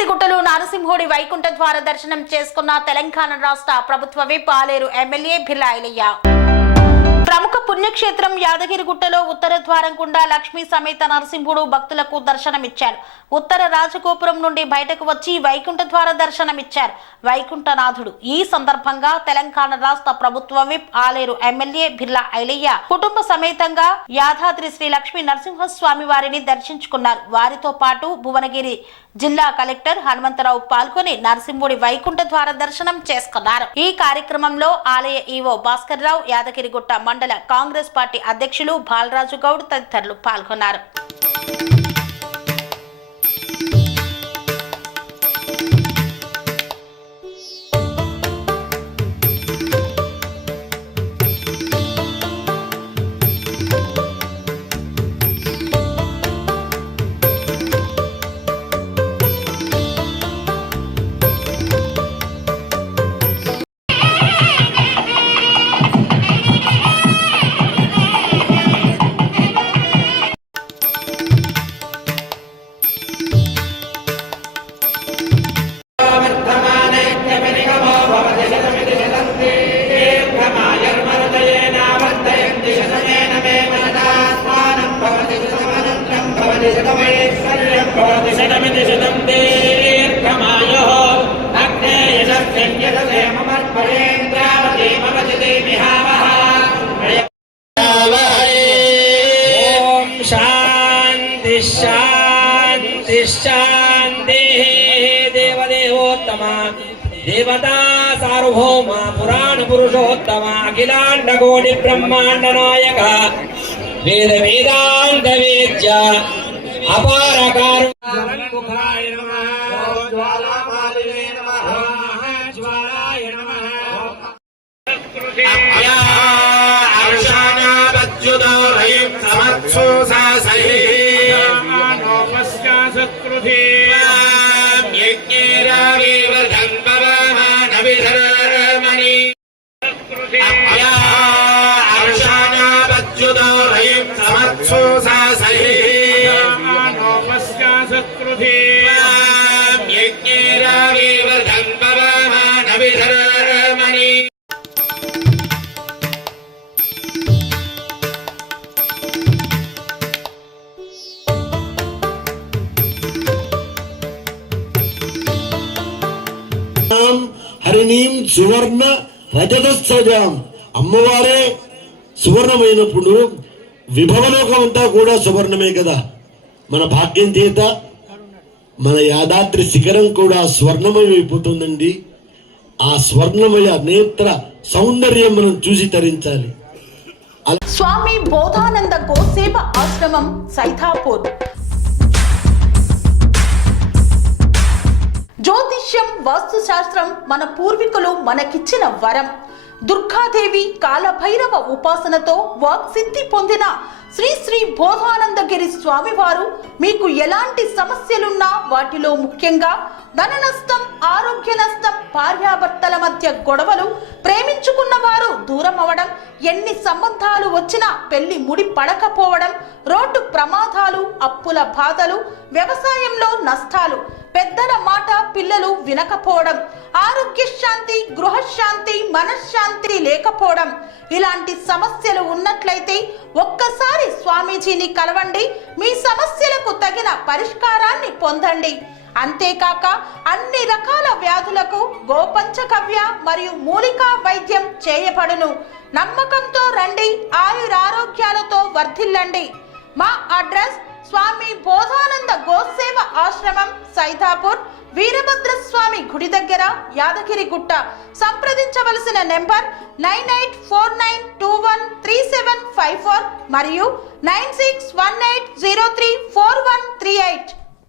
యాదగిరిగుట్టలో నరసింహుడి వైకుంఠ ద్వార దర్శనం చేసుకున్న తెలంగాణ రాష్ట్ర ప్రభుత్వ విప్ పాలేరు ఎమ్మెల్యే బిర్లా ఐలయ్య. ప్రముఖ పుణ్యక్షేత్రం యాదగిరిగుట్టలో ఉత్తర ద్వారం గుండా లక్ష్మీ సమేత నరసింహుడు భక్తులకు దర్శనమిచ్చారు. ఉత్తర రాజగోపురం నుండి బయటకు వచ్చి వైకుంఠ ద్వార దర్శనమిచ్చారు వైకుంఠనాథుడు. ఈ సందర్భంగా తెలంగాణ రాష్ట్ర ప్రభుత్వ విప్ ఆలేరు ఎమ్మెల్యే బిర్లా ఐలయ్య కుటుంబ సమేతంగా యాదాద్రి శ్రీ లక్ష్మీ నరసింహస్వామి వారిని దర్శించుకున్నారు. వారితో పాటు భువనగిరి జిల్లా కలెక్టర్ హనుమంతరావు పాల్గొని నరసింహుడి వైకుంఠ ద్వార దర్శనం చేసుకున్నారు. ఈ కార్యక్రమంలో ఆలయ ఈవో భాస్కర్ రావు, యాదగిరిగుట్ట మండల కాంగ్రెస్ పార్టీ అధ్యక్షులు బాలరాజు గౌడ్ తదితరులు పాల్గొన్నారు. देवता सार्वभौम पुराण पुरुषोत्तम अखिलांड कोटि ब्रह्मांड नायक वेद वेदांत वेद्य अपार कारुण्यमुखाय नमः ज्वालामालिने नमः ज्वालाय नमः अभया अर्षाना बच्चुदो रयिं समत्सु सासहि नमस्का सत्कृति హరిణీం సువర్ణ రజతస్సజాం. అమ్మవారే సువర్ణమైనప్పుడు విభవలోకం అంతా కూడా సువర్ణమే కదా. మన భాగ్యం చేత మన యాదాద్రి శిఖరం కూడా స్వర్ణమయమైపోతుందండి. ఆ స్వర్ణమయ నేత్ర సౌందర్యం మనం చూసి తరించాలి. స్వామి బోధానంద గోసేవ ఆశ్రమం సైథాపూర్. జ్యోతిష్యం, వాస్తుశాస్త్రం మన పూర్వీకులు మనకిచ్చిన వరం. దుర్గాదేవి, కాలభైరవ ఉపాసనతో వాక్సిద్ధి పొందిన శ్రీ శ్రీ బోధానందగిరి స్వామివారు మీకు ఎలాంటి సమస్యలున్నా, వాటిలో ముఖ్యంగా ధన నష్టం, ఆరోగ్య నష్టం, భార్యాభర్తల మధ్య గొడవలు, ప్రేమించుకున్న వారు దూరం అవడం, ఎన్ని సంబంధాలు వచ్చినా పెళ్లి ముడి పడకపోవడం, రోడ్డు ప్రమాదాలు, అప్పుల బాధలు, వ్యవసాయంలో నష్టాలు, పెద్దల మాట పిల్లలు వినకపోవడం, ఆరోగ్య శాంతి, గృహశాంతి, మనశ్శాంతి లేకపోవడం, ఇలాంటి సమస్యలు ఉన్నట్లయితే ఒక్కసారి స్వామీజీని కలవండి. మీ సమస్యలకు తగిన పరిష్కారాన్ని పొందండి. అంతేకాక అన్ని రకాల వ్యాధులకు గోపంచకవ్య మరియు మూలికా వైద్యం చేయబడును. నమ్మకంతో రండి, ఆయురారోగ్యాలతో వర్ధిల్లండి. మా అడ్రస్ స్వామి బోధానంద గోసేవ ఆశ్రమం సైథాపూర్, వీరభద్రస్వామి గుడి దగ్గర, యాదగిరిగుట్ట. సంప్రదించవలసిన నెంబర్ 9849213754 మరియు 9618034138.